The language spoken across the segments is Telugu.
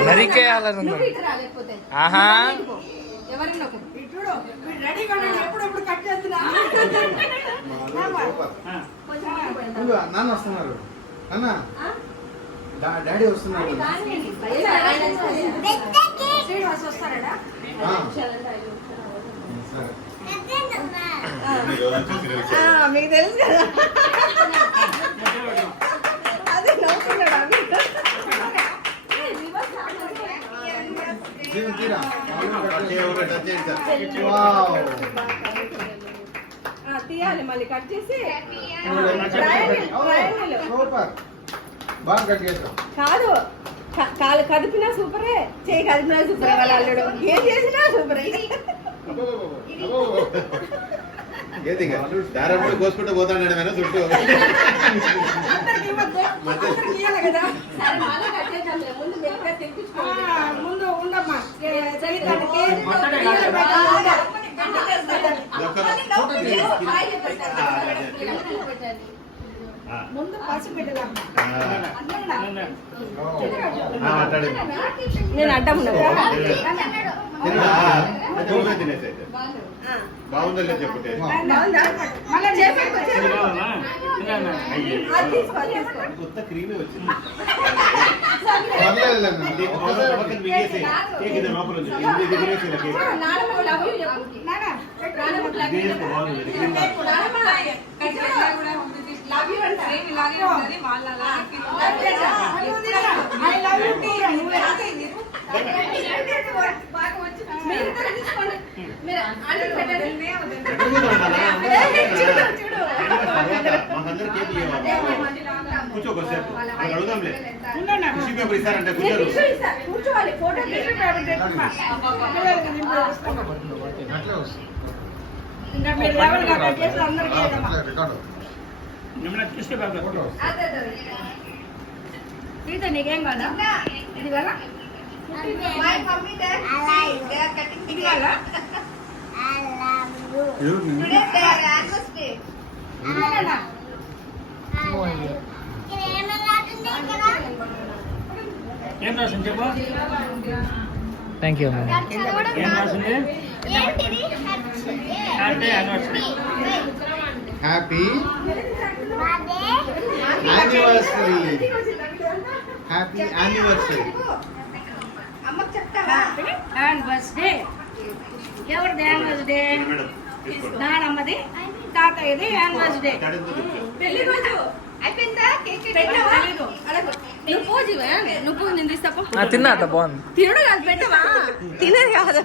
నరికేయాలను ఆహా నాన్న వస్తున్నారు అన్న డాడీ వస్తున్నారు మీకు తెలుసు కదా అదే నవ్వుతున్నాడా తీయాలి మళ్ళీ కట్ చేసి కాదు కాలు కదిపినా సూపరే చేయి కదిపినా సూపరే వాళ్ళ అల్లుడు ఏం చేసినా సూపరే కోసుకుంటూ పోతాడు చుట్టూ ముందు ఉండమ్మా ముందు నేను అడ్డం బాగుందా చెప్పు కొత్త క్రీమే వచ్చింది కూర్చోవాలి ఫోటో నీకేం కాదా ఇది కదా ఇది కదా thank you happy anniversary happy anniversary anniversary ఎవరిది యానివర్సరీ నానమ్మది తాతయ్యది యానివర్సరీ పెళ్లి రోజు అయిపోయిందా నువ్వు నేను తీస్తా తిన్నా బాగుంది తినడు కాదు పెట్టవా తినేది కాదు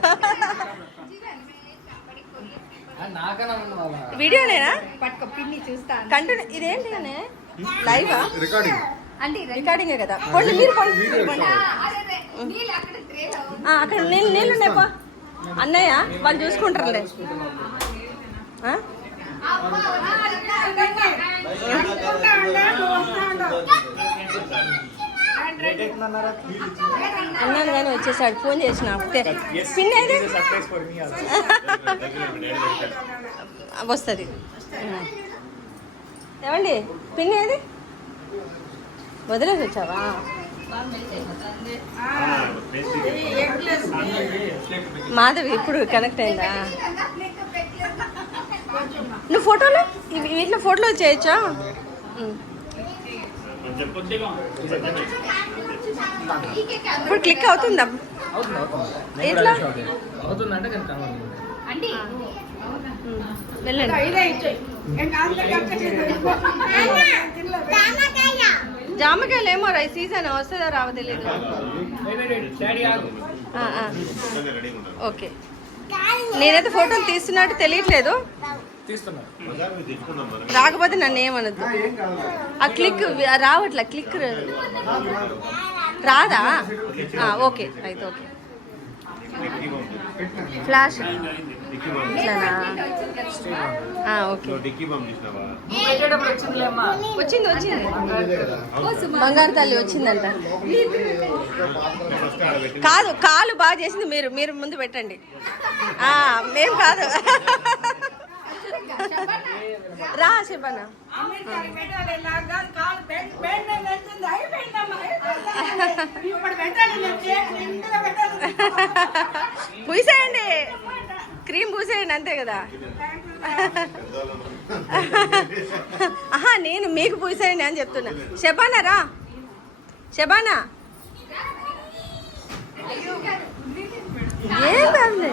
వీడియోనేనా పట్టుకో పిన్ని చూస్తా కంటిన్యూ ఇదేంటి లైవ్ రికార్డింగే కదా పండి మీరు అక్కడ నీళ్ళు ఉన్నాయప్ప అన్నయ్య వాళ్ళు చూసుకుంటారులే అన్నాను కానీ వచ్చేసాడు ఫోన్ చేసిన పిన్ అయితే వస్తుంది ఏమండి పిన్ ఏది వదిలేసి వచ్చావా మాధవి ఇప్పుడు కనెక్ట్ అయిందా నువ్వు ఫోటోలో వీటిలో ఫోటోలో చేయొచ్చా ఇప్పుడు క్లిక్ అవుతుందా ఎట్లా వెళ్ళండి జామకాయలు ఏమో సీజన్ వస్తుందా రావో తెలియదు ఓకే నేనైతే ఫోటోలు తీస్తున్నట్టు తెలియట్లేదు రాకపోతే నన్ను ఏమనద్దు ఆ క్లిక్ రావట్లే క్లిక్ రాదా ఓకే అయితే ఓకే ఫ్లాష్ ఓకే వచ్చింది వచ్చింది బంగారు తల్లి వచ్చిందంట కాదు కాలు బాగా చేసింది మీరు మీరు ముందు పెట్టండి మేము కాదు రా చెప్పనా పూసేయండి, క్రీమ్ పూసేయండి అంతే కదా. ఆహా, నేను మీకు పూసేయండి అని చెప్తున్నా. శబానా రా, శబానా. ఏం కాదు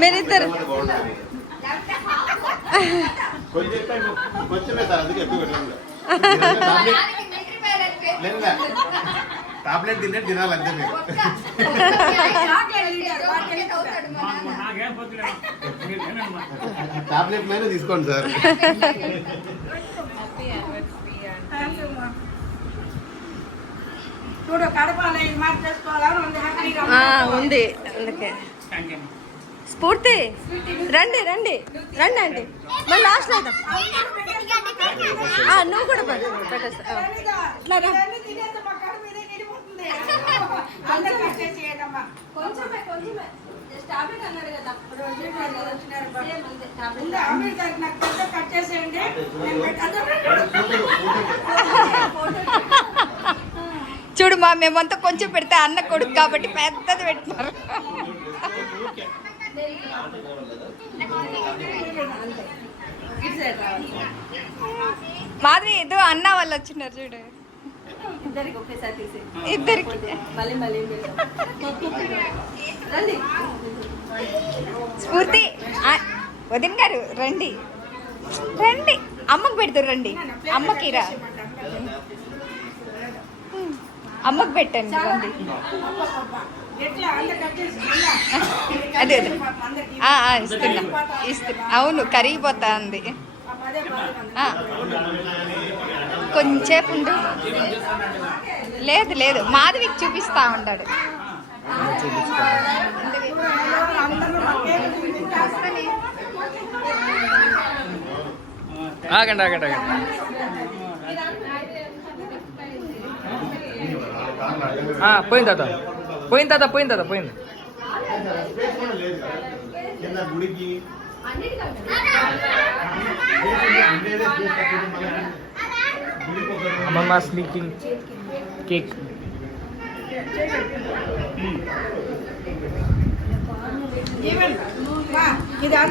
మీరిద్దరు. కొంచెమే సార్, అందుకే ఎక్కువ పెట్టలేదు. టాబ్లెట్ తినే తినాలి అంతే మీరు. టాబ్లెట్ మీద తీసుకోండి సార్. చూడు కడప ఉంది అందుకే. స్ఫూర్తి రండి రండి రండి అండి, మళ్ళీ లాస్ట్ అవుతాం. నువ్వు కూడా పెట్టేస్తా. చూడు మా మేమంతా కొంచెం పెడితే అన్న కొడుకు కాబట్టి పెద్దది పెట్టినారు. మాధవి ఏదో అన్న వాళ్ళు వచ్చినారు చూడు. ఇద్దరికి ఒకేసారి తీసి ఇద్దరికి మళ్ళీ మళ్ళీ రండి. స్ఫూర్తి వదిన గారు రండి రండి, అమ్మకు పెడతారు రండి. అమ్మకి రా, అమ్మకు పెట్టండి రండి. అదే అదే ఇస్తున్నా ఇస్తున్నా. అవును కరిగిపోతా ఉంది. కొంచెంసేపు ఉండు. లేదు లేదు, మాధవికి చూపిస్తా ఉంటాడు. ఆగండి ఆగండి ఆగండి. పోయింది తాత, పోయింది తాత, పోయింది తాత, పోయింది. గుడికి అమ్మమ్మ స్పీకింగ్ కేక్.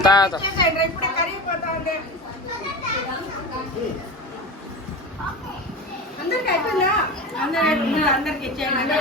తాత ఇప్పుడే కరిగిపోతా ఉండే. అందరికి అయిపోయిందా? అందరికి ఇచ్చేయండి.